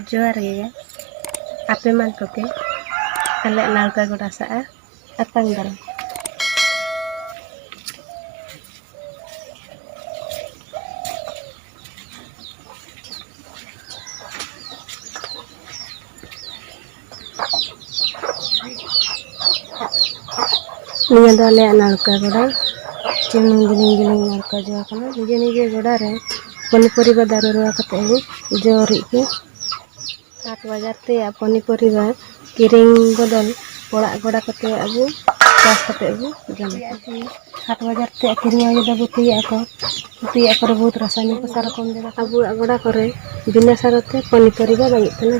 जोहार गे आपे मान कोके आले नालका गोड़ा सा अतंग दाराम निया दो आले नालका गोड़ा चेमुन गिलिंग गिलिंग नालका जो kana निजे निजे गोड़ा रे पनीपरिबा दारे रोआ कते जो रिके 7 बजार ते पनीपरिबा किरिंग बदल ओड़ा गोड़ा कते अबू चास कते अबू जम 7 बजार ते किरिंग आगे दबो तिया करे बहुत रासायनिक सार कम दे अबू गोड़ा करे बिना सारते पनीपरिबा बाई तना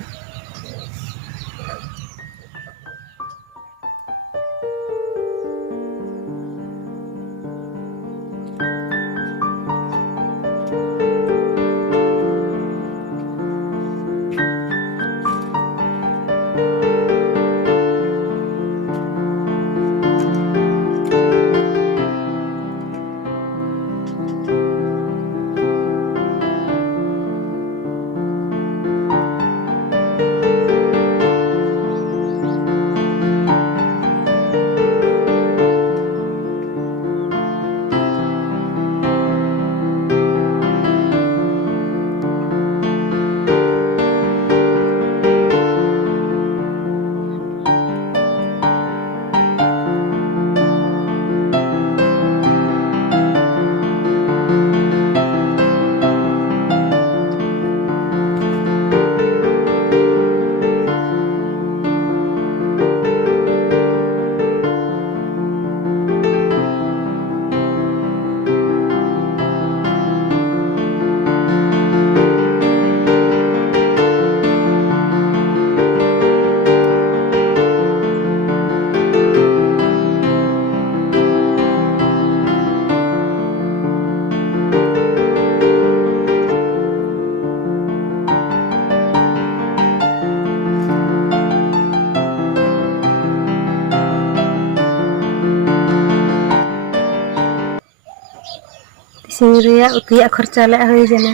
तिसिंग रिया उतिया खर्चा ले होई जना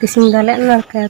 तिसिंग दाले नालका